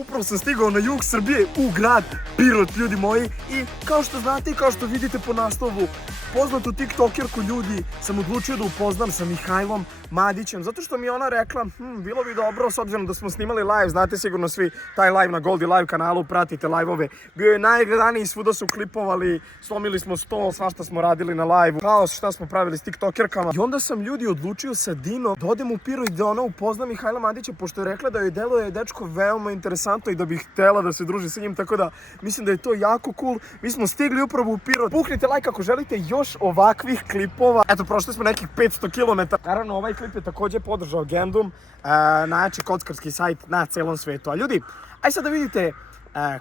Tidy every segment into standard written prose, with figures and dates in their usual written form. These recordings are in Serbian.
Upravo sam stigao na jug Srbije u grad Pirot, ljudi moji, i kao što znate i kao što vidite po naslovu, poznatu tiktokerku ljudi sam odlučio da upoznam sa Mihajlom Madićem, zato što mi je ona rekla, bilo bi dobro, s obzirom da smo snimali live, znate sigurno svi taj live na Goldi Live kanalu, pratite live-ove, bio je najgledaniji, svuda su klipovali, slomili smo stol, svašta smo radili na live-u, haos šta smo pravili s tiktokerkama. I onda sam ljudi odlučio sa Dino da odem u Pirot i da ona upozna Mihajla Madića, pošto je rekla da joj deluje dečko veoma interesantno i da bi htela da se druži sa njim, tako da mislim da je to jako cool. Mi smo stigli upravo u Pirot. Puhnite like ako želite još ovakvih klipova. Eto, prošli smo nekih 500 km. Naravno, ovaj klip je također podržao Gendum, najjači kockarski sajt na celom svetu. A ljudi, aj sad da vidite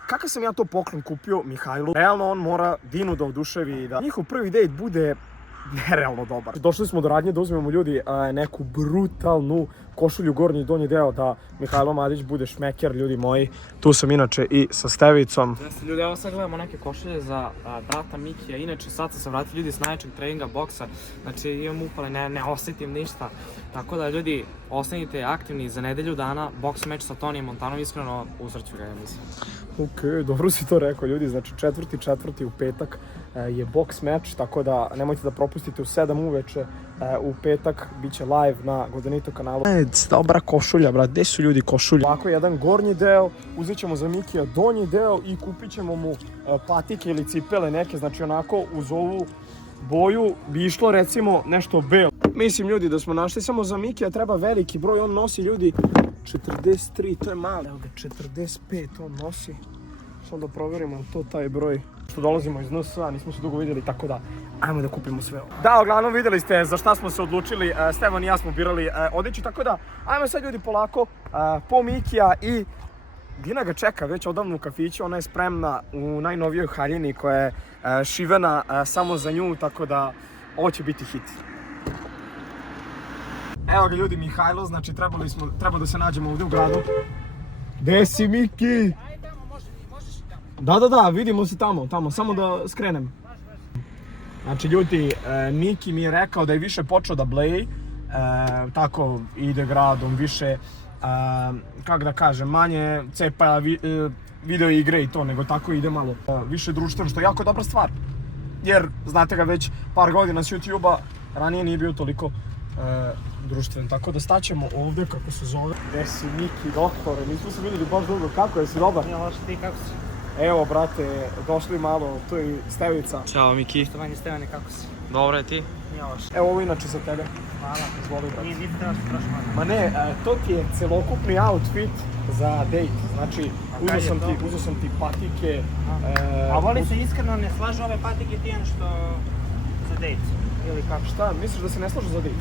kakav sam ja to poklon kupio Mihajlu. Realno on mora Dinu da oduševi i da njihov prvi dejt bude nerealno dobar. Došli smo do radnje da uzmemo ljudi neku brutalnu košulju gornji i donji deo da Mihajlo Madić bude šmeker, ljudi moji. Tu sam inače i sa Stevicom. Ljudi, evo sad gledamo neke košulje za brata Mikija. Inače sad sam se vratio ljudi s najjačeg treninga boksa. Znači imam upale, ne osjetim ništa. Tako da ljudi, ostanite aktivni za nedelju dana. Boks meč sa Tonijem Montanom, iskreno uzvrću ga, ja mislim. Ok, dobro si to rekao ljudi, znači 4.4. u petak je boks meč, tako da nemojte da propustite u 7 uveče u petak, bit će live na Goldenito kanalu. Dobra košulja, brat, gde su ljudi košulja? Ovako jedan gornji deo, uzet ćemo za Mikija donji deo i kupit ćemo mu patike ili cipele neke, znači onako uz ovu boju bi išlo recimo nešto belo. Mislim ljudi da smo našli samo za Mikija, treba veliki broj, on nosi ljudi 43, to je malo, evo ga 45 on nosi. Samo da provjerimo je to taj broj. Što dolazimo iz NS-a, nismo se dugo vidjeli, tako da ajmo da kupimo sve ovo. Da, uglavnom vidjeli ste za šta smo se odlučili, Stevan i ja smo birali odeću, tako da ajmo sad ljudi polako po Mikija i Dina ga čeka već odavno u kafiću, ona je spremna u najnovijoj haljini koja je šivena samo za nju, tako da ovo će biti hit. Evo ga ljudi, Mihajlo, znači treba da se nađemo ovdje u gradu. Gde si Miki? Da, vidimo se tamo, samo da skrenem. Znači ljudi, Miki mi je rekao da je više počeo da bleji, tako ide gradom, više, kako da kažem, manje cepa video igre i to, nego tako ide malo više društveno, što je jako dobra stvar. Jer, znate ga već par godina s YouTube-a, ranije nije bio toliko društven, tako da staćemo ovdje, kako se zove. Gde si Miki, doktore, nismo se vidjeli baš dugo, kako je, si dobar? Nije loš, ti kako si? Evo brate, došli malo, tu je Stevica. Ćao Miki. Štovanje Stevane, kako si? Dobro je ti? Nije loš. Evo ovo inače za tebe. Hvala. Izvoli brate. Nije trebaš prošlo. Ma ne, to ti je celokupni outfit za dejt. Znači, uzeo sam ti patike. A voli se iskreno ne slažu ove patike ti što za dejt? Ili kako? Šta, misliš da se ne slažu za dejt?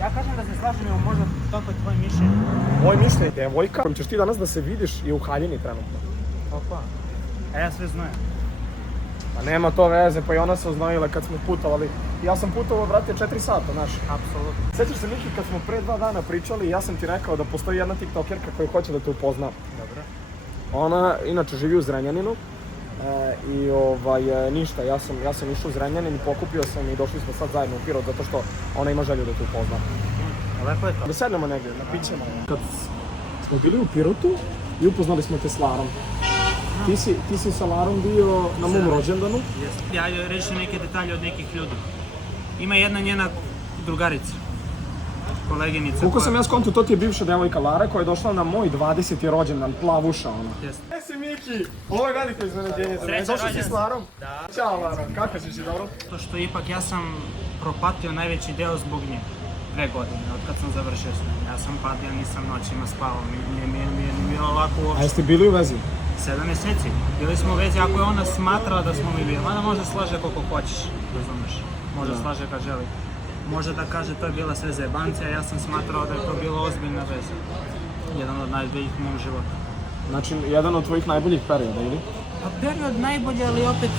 Ja kažem da se slažem, evo možda toliko je tvoje mišljenje. Moje mišljenje, devojka, kojom ćeš ti danas da se vidiš je u haljini trenutno. Opa. A ja sve znajem. Pa nema to veze, pa i ona se oznojila kad smo putovali. Ja sam putovao, brate, 4 sata, znaš. Apsolutno. Sjećaš se Miki kad smo pre 2 dana pričali, ja sam ti rekao da postoji jedna tiktokerka koja hoće da te upozna. Dobro. Ona inače živi u Zrenjaninu i ništa, ja sam išao u Zrenjanin i pokupio sam i došli smo sad zajedno u Pirot zato što ona ima želju da te upozna. Lepo je to. Da sednemo negdje, na pićemo. Kad smo bili u Pirotu i upoznali smo te s Larom. Ti si sa Larom bio na mom rođendanu. Ja rešim neke detalje od nekih ljudi. Ima jedna njena drugarica, koleginica. Koliko sam ja skontao, to ti je bivša devojka Lara koja je došla na moj 20. rođendan, plavuša ona. Gde si Miki? Ovo je veliko iznenađenje za mene. Došao si s Larom? Da. Ćao Lara, kako si dobro? To što ipak ja sam propatio najveći deo zbog nje. 2 godine, od kad sam završio s njom. Ja sam patio, nisam noćima spavao, nije bilo lako uopšte. A jeste bili u vezi? 7 mjeseci. Bili smo u vezi, ako je ona smatrala da smo mi bili, mada može slaže koliko hoćeš, razumeš. Može slaže kad želi. Može da kaže to je bila sve zajebancija, ja sam smatrao da je to bila ozbiljna veza. Jedan od najboljih u mom životu. Znači, jedan od tvojih najboljih perioda, ili? Pa period najbolji, ali opet,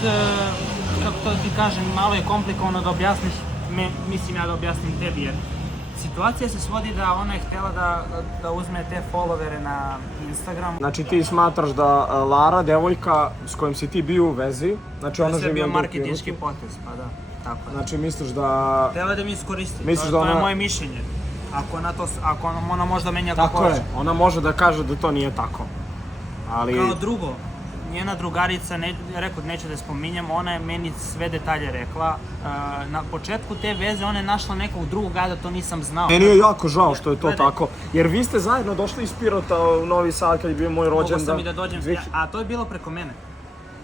kako to ti kažem, malo je komplikovano da objasniš, mislim ja da objasnim tebi, jer situacija se svodi da ona je htjela da uzme te followere na Instagramu. Znači ti smatraš da Lara, devojka s kojom si ti bio u vezi, znači ona živi... To je bio marketinški potez, pa da, tako je. Znači misliš da... Htjela da mi iskoristi, to je moje mišljenje. Ako ona možda menja kako hoće. Tako je, ona može da kaže da to nije tako. ali... Kao drugo, njena drugarica, rekao neću da je spominjem, ona je meni sve detalje rekla. Na početku te veze ona je našla nekog drugog, a da to nisam znao. Meni je jako žao što je to Gledaj. tako, jer vi ste zajedno došli iz Pirota u Novi Sad kad je bio moj rođendan. Mogu sam i da dođem, a to je bilo preko mene.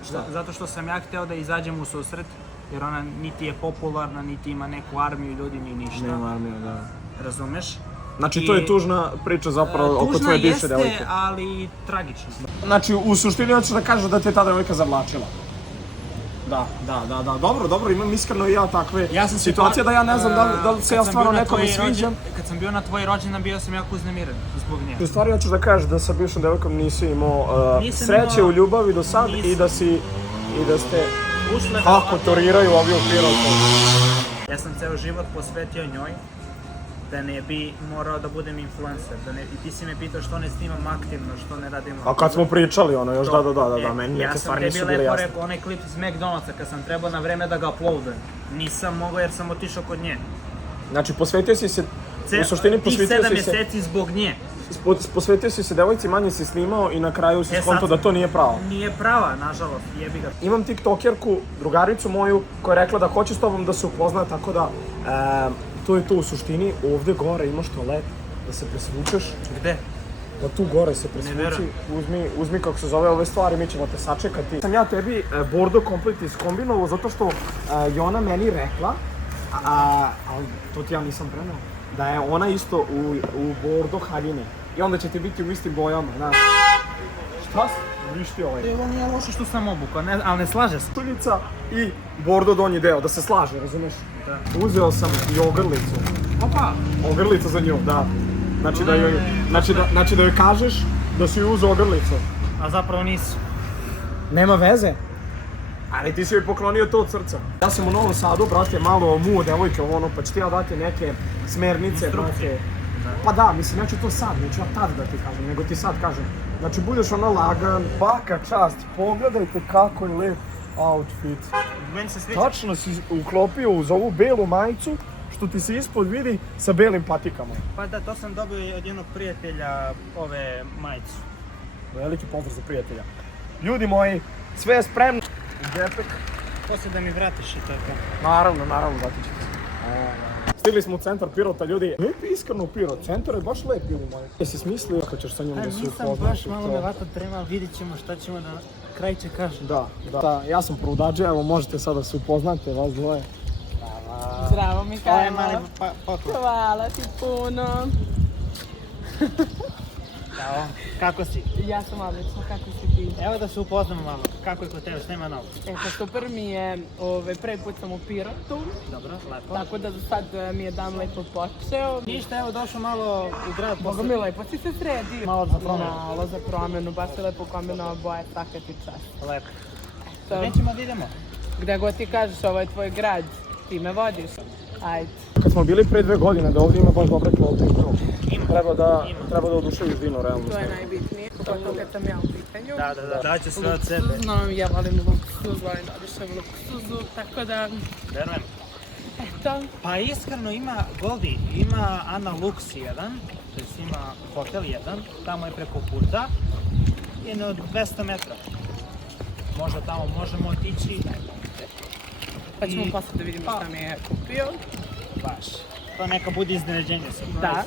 Šta? Zato što sam ja hteo da izađem u susret, jer ona niti je popularna, niti ima neku armiju ljudi, ni ništa. Nema armiju, da. Razumeš? Znači, to je tužna priča zapravo oko tvoje bivše devojke. Tužna jeste, ali tragična. Znači, u suštini hoćeš da kažeš da te ta devojka zavlačila. Da. Dobro, imam iskreno i ja takve situacije da ja ne znam da li se ja stvarno nekome sviđam. Kad sam bio na tvoj rođendan, bio sam jako uznemiren zbog nje. U stvari hoćeš da kažeš da sa bivšom devojkom nisi imao sreće u ljubavi do sad i da ste... Kako toriraju ovi u Pirotu. Ja sam ceo život posvetio njoj, da ne bi morao da budem influencer. I ti si me pitao što ne snimam aktivno, što ne radim... A kad smo pričali ono još, da, meni neke stvari nisu bile jasne. Ja sam tebi lepo rekao, onaj klip iz McDonald'sa, kad sam trebao na vreme da ga uploadujem. Nisam mogao jer sam otišao kod nje. Znači, posvetio si se, u suštini posvetio si se... 7 mjeseci zbog nje. Posvetio si se devojci, manje si snimao i na kraju si skonto da to nije pravo. Nije prava, nažalost, jebi ga. Imam tiktokerku, drugaricu moju, koja je rekla da hoće s tobom da se upozna, tako da to je to u suštini. Ovde gore imaš toalet, da se presvučeš. Gde? Da tu gore se presvuči, uzmi kako se zove ove stvari, mi ćemo te sačekati. Sam ja tebi bordo komplet iskombinovao zato što je ona meni rekla, ali to ti ja nisam prenao, da je ona isto u bordo haljine. I onda će ti biti u istim bojama, znaš. Šta si? Viš ti ovaj? Evo nije loše što sam obukao, ali ne slaže se. Tuljica i bordo donji deo, da se slaže, razumeš? Da. Uzeo sam i ogrlicu. Opa! Ogrlica za nju, da. Znači da joj kažeš da si joj uzeo ogrlicu. A zapravo nisu. Nema veze. Ali ti si joj poklonio to od srca. Ja sam u Novom Sadu, brate, malo muo devojke ono, pa ću ti ja dati neke smernice, brate. Pa da, mislim, neću to sad, neću ja tad da ti kažem, nego ti sad kažem. Znači, budeš ono lagan, baka čast, pogledajte kako je lep outfit. Meni se sviđa. Tačno si uklopio uz ovu belu majicu, što ti se ispod vidi sa belim patikama. Pa da, to sam dobio od jednog prijatelja ove majicu. Veliki pozdrav za prijatelja. Ljudi moji, sve je spremno. Džepek. Poslije da mi vratiš i tako. Naravno, vratit ću se. Stigli smo u centar Pirota, ljudi. Lep je iskreno Pirot, centar je baš lep, ljudi moji. Jesi smislio kako ćeš sa njom da se upoznaš? Nisam baš malo me ovako trema, vidit ćemo šta ćemo da kraj će kažem. Da, ja sam proudađe, evo možete sada se upoznate, vas dvoje. Zdravo, Mihajlo. Ovo je mali poklon. Hvala ti puno. Ćao, kako si? Ja sam odlično, kako si ti? Evo da se upoznamo malo, kako je kod tebe, šta ima novo? Pa super mi je, prvi put sam u Pirotu. Dobro, lepo. Tako da za sad mi je dan lepo počeo. Ništa, evo došao malo u grad. Boga mi lepo si se sredio. Malo za promenu. Malo za promenu, baš je lepo kombinovao boje, svaka ti čast. Lepo. Eto, Gdje ćemo da idemo? gde god ti kažeš, ovo je tvoj grad, ti me vodiš. Ajde. Kad smo bili pre 2 godine, da ovdje ima baš dobre klope i to. Treba da oduševiš vino, realno. To je najbitnije, pogotovo kad sam ja u pitanju. Da. Daću sve od sebe. Luksuzno, ja volim luksuz, volim da odišem luksuzu, tako da, Verujem. eto. Pa iskreno ima Goldi, ima Ana Lux jedan, to jest ima hotel jedan, tamo je preko puta, jedno od 200 metra. Možda tamo možemo otići. Pa ćemo posle da vidimo šta mi je kupio. Baš. To neka bude iznenađenje sad. Da.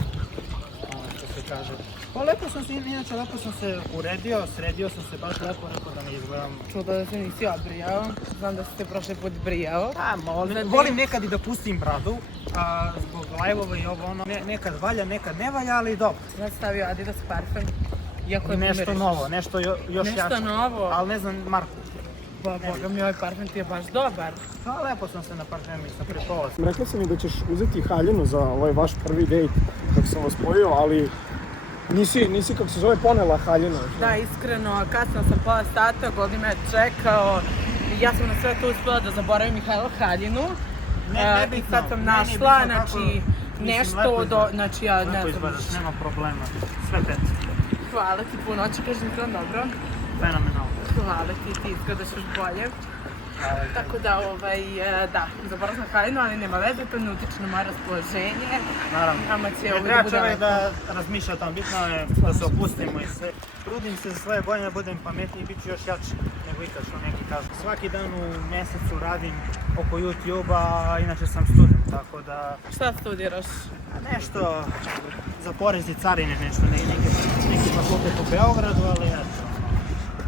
Što se kaže. Pa lepo sam se, inače lepo sam se uredio, sredio sam se baš lepo, rekao da ne izgledam. Čuo da se nisi odbrijao, znam da si se prošli put brijao. Volim nekad i da pustim bradu, zbog live-ova i ovo ono, nekad valja, nekad ne valja, ali dobro. Ja sam stavio Adidas parfum, iako je Nešto novo, nešto još jače. Nešto novo? Ali ne znam marku. Boga mi, ovaj parfum ti je baš dobar. Pa lepo sam se na parfemi, sam prepola. Rekla sam mi da ćeš uzeti haljinu za ovaj vaš prvi dejt, kako sam vas spojio, ali nisi kako se zove ponela haljinu. Da, iskreno, kasno sam pola sata, Goldi me čekao. Ja sam na sve to uspjela da zaboravim Mihajlo haljinu. I sad sam našla, znači, nešto do, znači ja ne znam. Lepo izgledaš, nema problema, sve teci. Hvala ti puno, oči kažem to dobro. Fenomenalno. Hvala ti, ti izgledaš još bolje. Tako da, da, zaboravim sam haljinu, ali nema veze, to ne utiče na moje raspoloženje. Naravno. Nama će Ne uvijek treba bude čovjek lepo. da razmišlja tamo, bitno je da se opustimo i sve. Trudim se za svoje godine da budem pametniji i bit ću još jači nego ikad što neki kažu. Svaki dan u mjesecu radim oko YouTube-a, inače sam student, tako da Šta studiraš? nešto za porez i carine, nešto, neki fakultet u Beogradu, ali eto,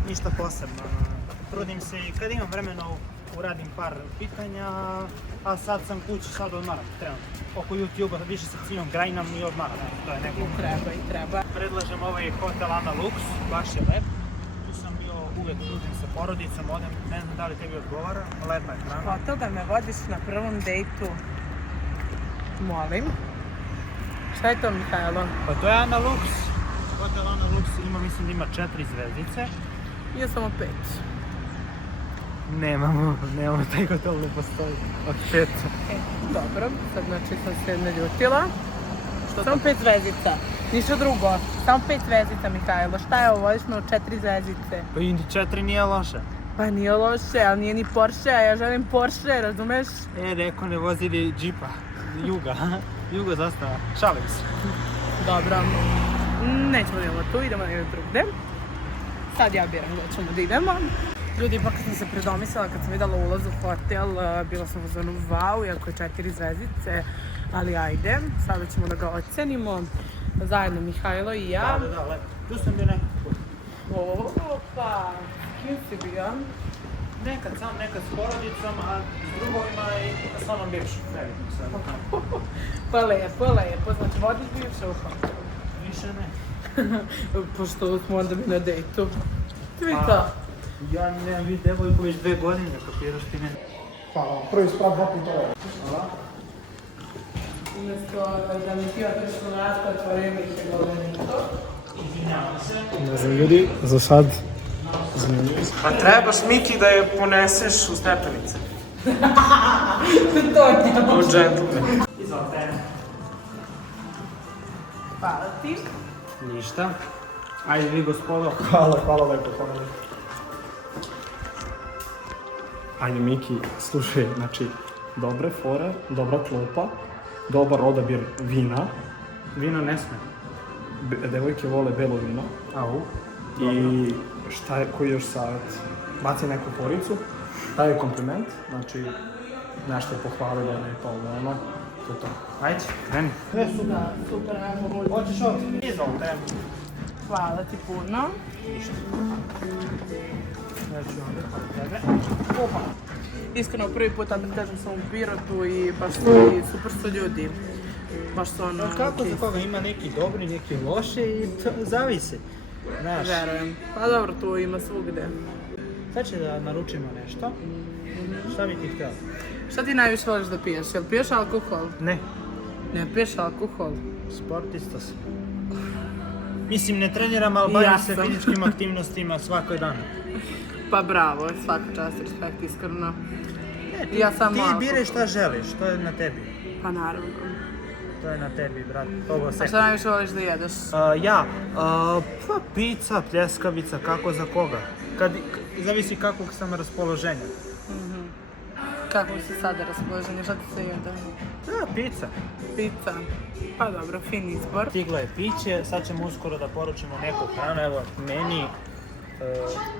ništa posebno. Trudim se i kad imam vremena uradim par pitanja, a sad sam kući, sad odmaram, trenutno. Oko YouTube-a više se ciljom grajnam i odmaram, to je neko. Treba i treba. Predlažem ovaj hotel Ana Lux, baš je lep. Tu sam bio uvijek trudim sa porodicom, odem, ne znam da li tebi odgovara, lepa je hrana. Hotel da me vodiš na prvom dejtu. Molim. Šta je to, Mihajlo? Pa to je Ana Lux. Hotel Ana Lux ima, mislim da ima 4 zvezdice. Ja samo 5. Nemamo, taj hotel ne postoji. Od 5. Dobro, sad znači sam se naljutila. Samo 5 zvezdica. Ništa drugo. Samo 5 zvezdica, Mihajlo. Šta je ovo? Vodiš me u 4 zvezdice. Pa i 4 nije loše. Pa nije loše, ali nije ni Porsche, a ja želim Porsche, razumeš? Neko ne vozili džipa. Juga. Juga zastava. Šalim se. Dobro. Nećemo da idemo tu, idemo negdje drugde. Sad ja biram gdje ćemo da idemo. Ljudi, ipak sam se predomislila kad sam vidjela ulaz u hotel, bila sam u zonu wow, iako je 4 zvezdice, ali ajde, sada ćemo da ga ocenimo, zajedno Mihajlo i ja. Da, lepo. Tu sam bio nekako. Opa, s kim si bio? Nekad s porodicom, a s drugovima i sa onom bivšom. Pa lepo, znači vodiš bivše u hotel. Više ne. Pošto smo onda mi na dejtu. Ti vidi to? Ja nemam vidio devojku već 2 godine, kapiraš ti mene. Hvala vam. Prvi sprav 2 puta ovo. Hvala. Umjesto da mi ti otiš u naspad, otvorio mi se govornito. Izvinjavam se. Ne znam ljudi, za sad izmenjuju se. Pa trebaš Miki da je poneseš u stepenice. To je njemu. U džentlmen. Izvolite. Hvala ti. Ništa. Ajde vi gospodo. Hvala lepo, hvala lepo. Ajde Miki, slušaj, znači, dobre fore, dobra klopa, dobar odabir vina. Vino ne sme. Devojke vole belo vino. Au. I šta je, koji još savjet? Baci neku foricu, daj joj kompliment, znači, nešto pohvali da je to ono, to je to. Ajde, kreni. Da, super, ajmo moći. Hoćeš ovdje? Izvolite. Hvala ti puno. Ja ću ovdje kod tebe. Opa. Iskreno, prvi put, da kažem, sam u Pirotu i baš su, super su ljudi. Baš su ono... Kako za koga? Ima neki dobri, neki loši i to zavisi. Znaš, Verujem. Pa dobro, tu ima svugde. sad će da naručimo nešto. Šta bi ti htjela? Šta ti najviše voliš da piješ? Jel piješ alkohol? Ne, Ne piješ alkohol? sportista sam. Mislim, ne treniram, ali bavim Ja se sam. fizičkim aktivnostima svakoj dan. Pa bravo, svaka čast, respekt, iskreno. Ne, Ja samo ti alkohol. biraj šta želiš, to je na tebi. Pa naravno. To je na tebi, brat. Ovo A se. šta najviše voliš da jedeš? Pa pizza, pljeskavica, kako za koga. Zavisi kakvog sam raspoloženja. Kako si sada raspoloženje? Šta ti se jede? Pizza. Pizza. Pa dobro, fin izbor. Stiglo je piće, sad ćemo uskoro da poručimo neku hranu, evo meni,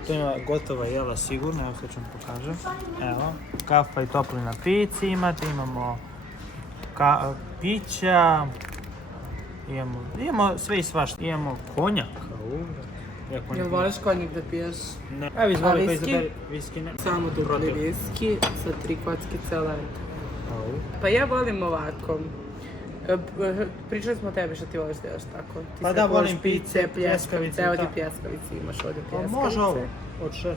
to ima gotova jela sigurno, evo sad ću vam pokažem. Evo, kafa i topli na pici imate, imamo pića, imamo sve i svašta, imamo konjak. Jel voliš konjak da piješ? Ne. Evo izvoli A pa viski? izaberi viski, ne. Samo dupli Protiv. viski sa 3 kockice leda. Au. Pa ja volim ovako. Pričali smo o tebi što ti voliš da ješ tako. Ti Pa sad da, voliš volim pice, pljeskavice, evo ti da. pljeskavice, imaš ovdje Pa pljeskavice. može ovo, od 6.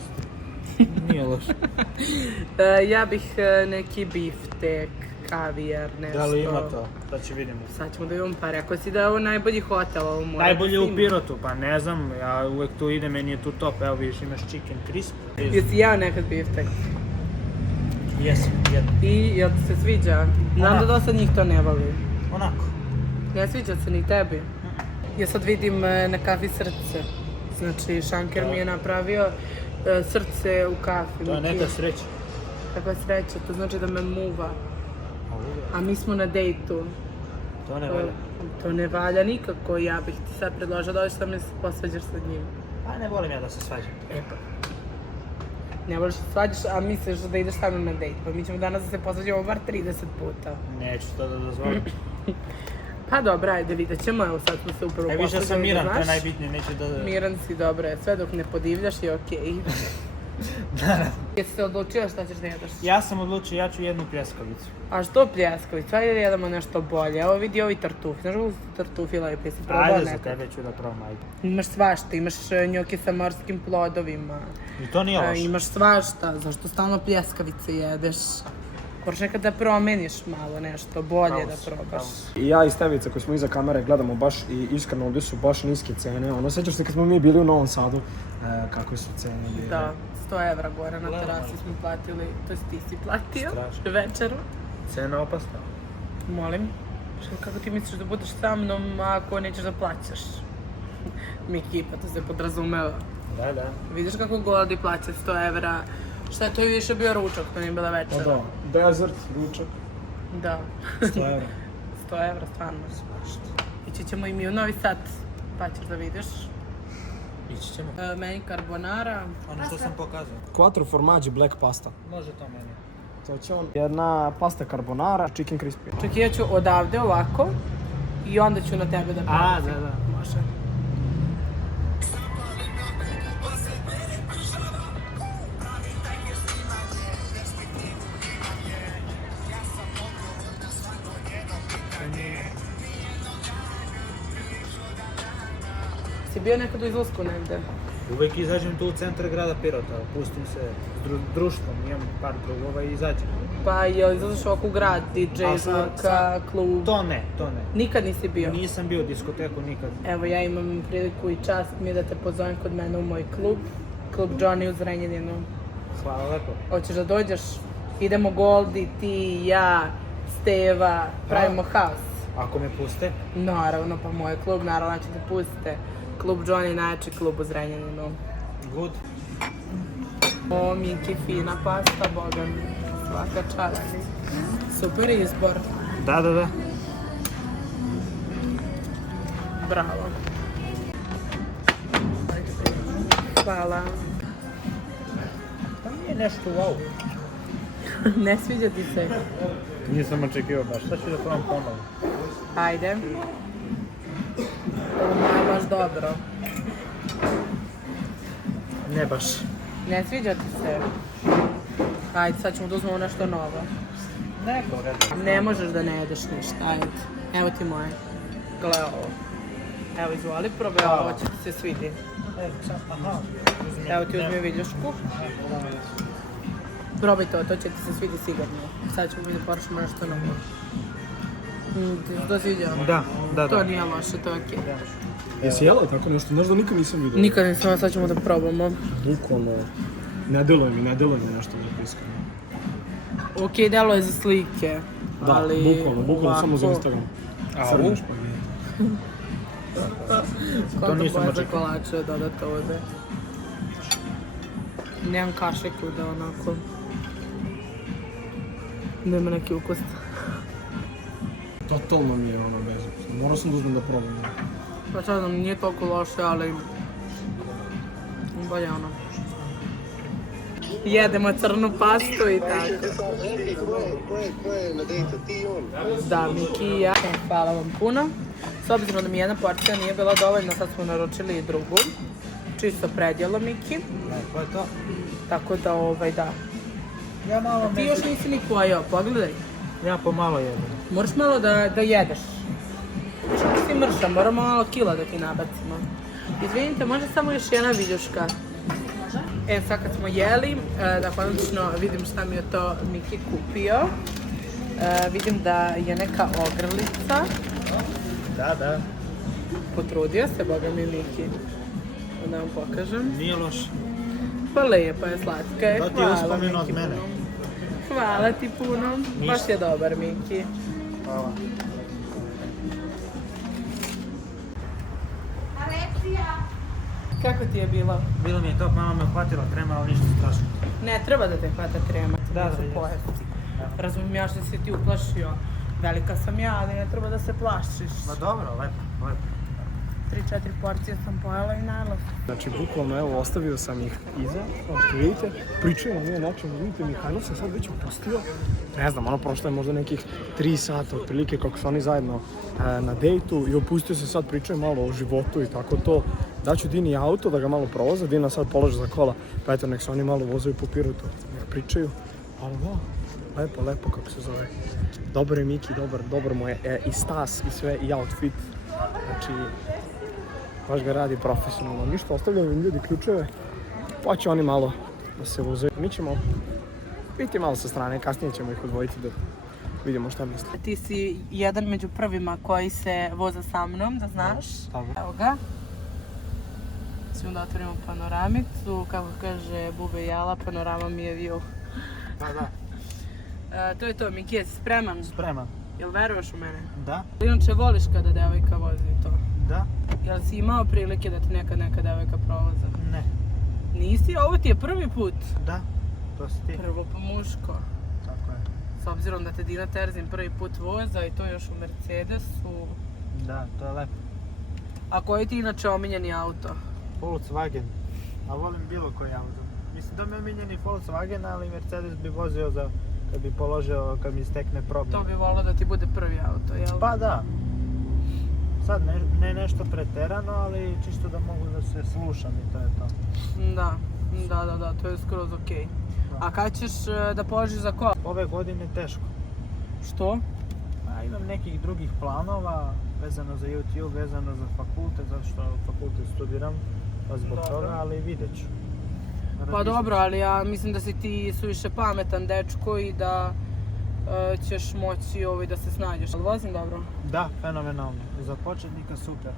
Nije loše. Ja bih neki biftek, kavijar, nešto. Da li ima to? Da će vidimo. Sad ćemo da imam pare. Ako si da je ovo najbolji hotel, ovo mora Najbolje da u ima. Pirotu, pa ne znam, ja uvek tu idem, meni je tu top, evo vidiš imaš chicken crisp. Jesi jeo nekad biftek? Jesam, jedno. I jel ti se sviđa? Znam da Onako. dosta njih to ne voli. Onako. Ne sviđa se ni tebi? Ja sad vidim na kafi srce. Znači, Šanker mi je napravio srce u kafi. To je neka sreća. Kako je sreća, to znači da me muva. A mi smo na dejtu. To ne valja. To ne valja nikako, ja bih ti sad predložila da odeš da me posvađaš sa njim. Pa ne volim ja da se svađam. E pa. Ne voliš da se svađaš, a misliš da ideš sa mnom na dejt. Pa mi ćemo danas da se posvađamo bar 30 puta. Neću to da dozvolim. Pa dobro, ajde, vidjet ćemo, evo sad smo se upravo posvađali, više sam miran, to je znaš. najbitnije, neću da... Miran si, dobro je, sve dok ne podivljaš je okej. Jesi se odlučio šta ćeš da jedeš? Ja sam odlučio, ja ću jednu pljeskavicu. A što pljeskavicu? Ajde da jedemo nešto bolje. Evo vidi ovi tartufi. Znaš kako su tartufi lepi? Jesi probao Ajde, za nekad? tebe ću da probam, ajde. Imaš svašta, imaš njoke sa morskim plodovima. I to nije loše. Imaš svašta, zašto stalno pljeskavice jedeš? Moraš nekad da promeniš malo nešto, bolje da probaš. I ja i Stevica koji smo iza kamere gledamo baš i iskreno ovdje su baš niske cene. Ono, sjećaš se kad smo mi bili u Novom Sadu, kakve su cene bile? Da, 100 evra gore na terasi smo platili, to jest ti si platio večeru. Cena opasna. Molim, kako ti misliš da budeš sa mnom ako nećeš da plaćaš? Miki, pa to se podrazumeva. Da. Vidiš kako Goldi plaća 100 evra. Šta je, to je više bio ručak, to nije bila večera. Pa da, desert, ručak, Da. 100 evra. 100 evra, stvarno. Ići ćemo i mi u Novi Sad, pa ćeš da vidiš. Ići ćemo. Meni carbonara. Ono što sam pokazao. Quattro formaggi black pasta. Može to meni. To će on. Jedna pasta carbonara, chicken crispy. Čekaj, ja ću odavde ovako i onda ću na tebe da prebacim. da. Može. Si bio nekad u izlasku negde? Uvijek izađem tu u centar grada Pirota, pustim se s društvom, imam par drugova i izađem. Pa jel izlaziš ovako u grad, DJ, žurka, klub? To ne. Nikad nisi bio? Nisam bio u diskoteku nikad. Evo, ja imam priliku i čast mi da te pozovem kod mene u moj klub. Klub Johnny u Zrenjaninu. Hvala lepo. Hoćeš da dođeš? Idemo Goldi, ti, ja, Steva, pravimo haos. Ako me puste? Naravno, pa moj klub, naravno će te pustite. Klub Johnny, najjači klub u Zrenjaninu. Good. O, Miki, fina pasta, boga mi. Svaka čast. Super izbor. Da. Bravo. Hvala. To nije nešto wow. Ne sviđa ti se? Nisam očekivao baš, sad ću da probam ponovo. Ajde. Ovo je baš dobro. Ne baš. Ne sviđa ti se? Ajde, sad ćemo da uzmemo nešto novo. Neko redno. Ne možeš da ne jedeš ništa, ajde. Evo ti moje. Gle ovo. Evo, izvoli, probaj ovo, će ti se svidi. Aha. Evo ti uzmi viljušku. Probaj to, to će ti se svidi sigurno. Sad ćemo mi da porušimo nešto novo. Ti se to sviđa? Da. To nije loše, to je okej. Jesi jela tako nešto? Znaš da nikad nisam vidio. Nikad nisam, a sad ćemo da probamo. Bukvalno, ne deluje mi nešto da iskreno. Okej, delo je za slike, Da, ali bukvalno samo za Instagram. Crni špageti. Koliko nisam boja za očekivao. kolače dodati ovde. Nemam kašiku da onako... Nema neki ukus. Totalno mi je ono bezupno. Morao sam da uzmem da probam. Pa sad nam nije toliko loše, ali... Bolje ono. Jedemo crnu pastu i tako. Ko je na dejtu, ti i on? Da, Miki i ja. Hvala vam puno. S obzirom da mi jedna porcija nije bila dovoljna, sad smo naručili i drugu. Čisto predjelo, Miki. To je to. Tako da, da. Ja malo Ti još nisi ni pojeo, pogledaj. Ja pomalo jedem. Moraš malo da jedeš. Čak si mrša, moramo malo kila da ti nabacimo. Izvinite, može samo još jedna viljuška? E, sad kad smo jeli, da konačno vidim šta mi je to Miki kupio. Vidim da je neka ogrlica. Da. Potrudio se, boga mi Miki. Da vam pokažem. Nije loše. Pa lepa je, slatka je. To ti je Hvala, uspomeno od Miki, mene. puno. Hvala ti puno. Baš je dobar, Miki. Hvala. Kako ti je bilo? Bilo mi je top, mama me uhvatila trema, ali ništa strašno. Ne treba da te hvata trema, Da, da, su jeste. pojesti. Razumijem ja što si ti uplašio. Velika sam ja, ali ne treba da se plašiš. Ma dobro, lepo. 3-4 porcije sam pojela i najela sam. Znači, bukvalno, evo, ostavio sam ih iza, kao što vidite, pričaju mi o nečemu, vidite, Mihajlo se sad već opustio, ne znam, ono, prošlo je možda nekih 3 sata, otprilike, kako su oni zajedno na dejtu i opustio se sad, pričaju malo o životu i tako to. Daću Dini auto da ga malo provoza, Dina sad polože za kola, pa eto, nek se oni malo vozaju po Pirotu, nek pričaju, ali da, lepo, kako se zove. Dobar je Miki, dobar mu je i stas i sve, i outfit, znači, baš ga radi profesionalno. Ništa, ostavljaju im ljudi ključeve, pa će oni malo da se vozaju. Mi ćemo biti malo sa strane, kasnije ćemo ih odvojiti da vidimo šta misle. Ti si jedan među prvima koji se voza sa mnom, da znaš. Dobro. Evo ga. Svi da otvorimo panoramicu, kako kaže Bube Jala, panorama mi je view. Da. To je to, Miki, jesi spreman? Spreman. Jel veruješ u mene? Da. Inače voliš kada devojka vozi to? Da. Jel si imao prilike da ti nekad neka devojka provoza? Ne. Nisi? Ovo ti je prvi put? Da. To si ti. Prvo po muško. Tako je. S obzirom da te Dina Terzin prvi put voza i to još u Mercedesu. Da, to je lepo. A koji ti inače omiljeni auto? Volkswagen. A volim bilo koji auto. Mislim da mi je omiljeni Volkswagen, ali Mercedes bi vozio za kad bi položio, kad mi stekne probni. To bi volio da ti bude prvi auto, jel? Pa da. Sad ne nešto preterano, ali čisto da mogu da se slušam i to je to. Da, to je skroz okej. A kad ćeš da položiš za kola? Ove godine teško. Što? A imam nekih drugih planova vezano za YouTube, vezano za fakultet, zato što fakultet studiram, pa zbog Dobro. toga, ali vidjet ću. Pa dobro, ali ja mislim da si ti suviše pametan dečko i da ćeš moći da se snađeš. Ali vozim dobro? Da, fenomenalno. Za početnika super.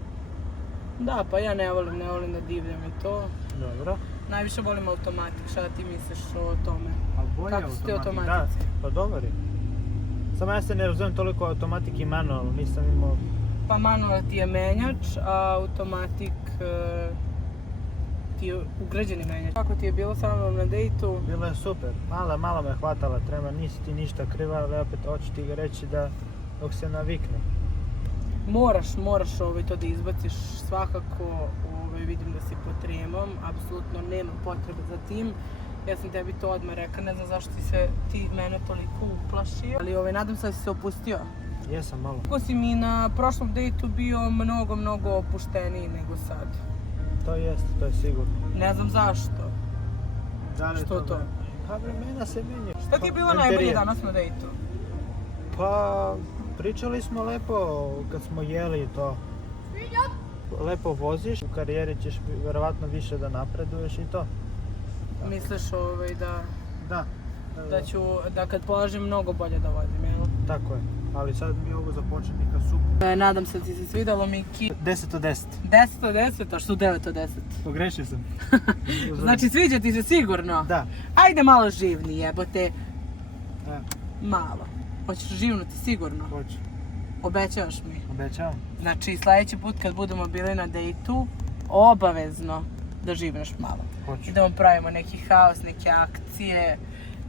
Da, pa ja ne volim da divljam i to. Dobro. Najviše volim automatik, šta ti misliš o tome? A bolje Kako su ti automatik, automatici? Da, pa dobar je. Samo ja se ne razumijem toliko automatik i manual, nisam imao... Pa manual ti je menjač, a automatik ti je ugrađeni menjač. Kako ti je bilo sa mnom na dejtu? Bilo je super. Malo me hvatala trema, nisi ti ništa kriva, ali opet hoću ti ga reći da dok se navikne. Moraš to da izbaciš svakako, vidim da si pod tremom, apsolutno nema potrebe za tim. Ja sam tebi to odmah rekla, ne znam zašto si se ti mene toliko uplašio, ali nadam se da si se opustio. Jesam malo. Kako si mi na prošlom dejtu bio mnogo opušteniji nego sad. To je sigurno. Ne znam zašto. Da li je Što to? Pa vremena se menja. Šta ti je bilo najbolje danas na dejtu? Pa pričali smo lepo kad smo jeli i to. Lepo voziš, u karijeri ćeš verovatno više da napreduješ i to. Misliš Da. da kad polažem mnogo bolje da vozim, jel? Tako je, ali sad mi je ovo za početnika super. Nadam se da ti se svidalo, Miki. 10 od 10. 10 od 10, a što 9 od 10? Pogrešio sam. Znači sviđa ti se sigurno? Da. Ajde malo živni, jebote. Da, Malo. Hoćeš živnuti sigurno? hoću. Obećavaš mi? Obećavam. Znači sljedeći put kad budemo bili na dejtu, obavezno da živneš malo. Hoću. Idemo pravimo neki haos, neke akcije,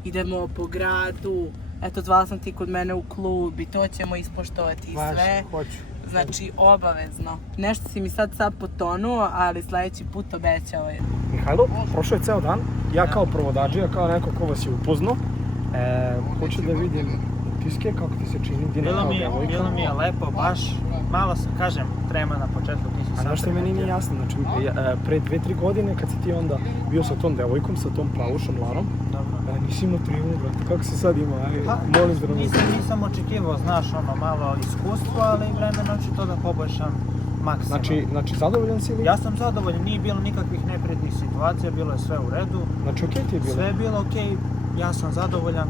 idemo po gradu, eto zvala sam ti kod mene u klub i to ćemo ispoštovati i sve. Hoću. Znači obavezno. Nešto si mi sad potonuo, ali sljedeći put obećao je. Mihajlo, prošao je ceo dan, ja kao provodađija, kao neko ko vas je upoznao, hoću da vidim utiske, kako ti se čini Dina kao devojka. Bilo mi je lepo, baš malo sam, kažem, trema na početku, ti si A znaš što meni nije jasno, znači pre 2-3 godine kad si ti onda bio sa tom devojkom, sa tom plavušom Larom, Dobro. nisi imao tremu, brate, kako si sad imao, molim da nam Nisam očekivao, znaš, malo iskustvo, ali vremeno ću to da poboljšam maksimalno. Znači zadovoljan si li? Ja sam zadovoljan, nije bilo nikakvih neprijatnih situacija, bilo je sve u redu. Znači okej ti je bilo? Sve je bilo okej, ja sam zadovoljan.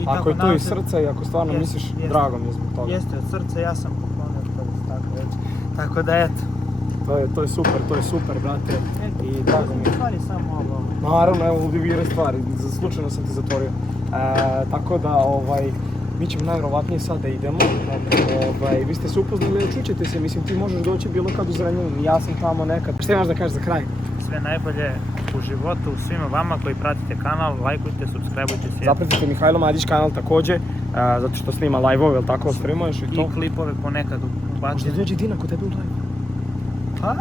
I Ako je to iz srca i ako stvarno misliš, drago mi je zbog toga. Jeste, od srca, ja sam poklonio prvi, tako reći. Tako da eto. To je super, brate. I drago mi je. Stvari samo ovo. Naravno, evo ovdje vire stvari, slučajno sam ti zatvorio. Tako da, mi ćemo najvjerovatnije sad da idemo. Vi ste se upoznali, čućete se, mislim ti možeš doći bilo kad u Zrenjaninu, ja sam tamo nekad. Šta imaš da kažeš za kraj? Sve najbolje u životu svima vama koji pratite kanal, lajkujte, subscribeujte se. Zapratite Mihajlo Madić kanal takođe, zato što snima live-ove, jel tako, streamuješ i to? I klipove ponekad Možda ubacite. dođe Dina kod tebe u live. Pa,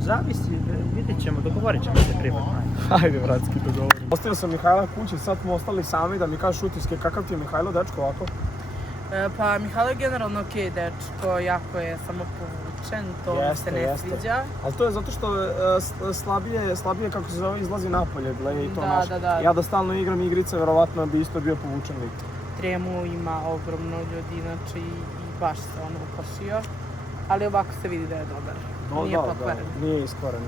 zavisi, vidjet ćemo, dogovorit ćemo se privatno. Hajde, bratski, dogovorimo. Ostavio sam Mihajla kući, sad smo ostali sami da mi kažeš utiske, kakav ti je Mihajlo, dečko, ovako? Pa Mihajlo je generalno okej dečko, jako je samo povučen, to mi se ne sviđa. Ali to je zato što slabije kako se zove, izlazi napolje, gle, i to Da, naš. da. Ja da stalno igram igrice, verovatno bi isto bio povučen lik. Tremu ima ogromno ljudi, znači i baš se on uplašio. Ali ovako se vidi da je dobar. Nije pokvaren. Nije iskvaren.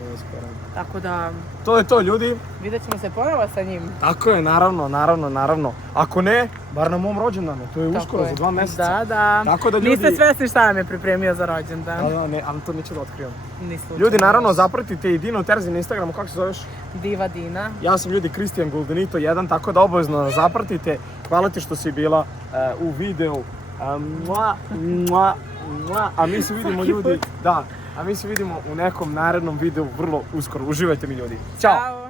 Tako da To je to, ljudi. vidjet ćemo se ponovo sa njim. Tako je, naravno. Ako ne, bar na mom rođendanu, to je uskoro, za 2 meseca. Da. Tako da ljudi... Niste svesni šta nam je pripremio za rođendan. Da, ne, ali to neću da otkrivam. Ni slučajno. Ljudi, naravno, zapratite i Dinu Terzi na Instagramu, kako se zoveš? Diva Dina. Ja sam ljudi Kristijan Goldenito 1, tako da obavezno zapratite. Hvala ti što si bila u videu. A mi se vidimo, ljudi, a mi se vidimo u nekom narednom videu vrlo uskoro. Uživajte mi, ljudi. Ćao! Ćao!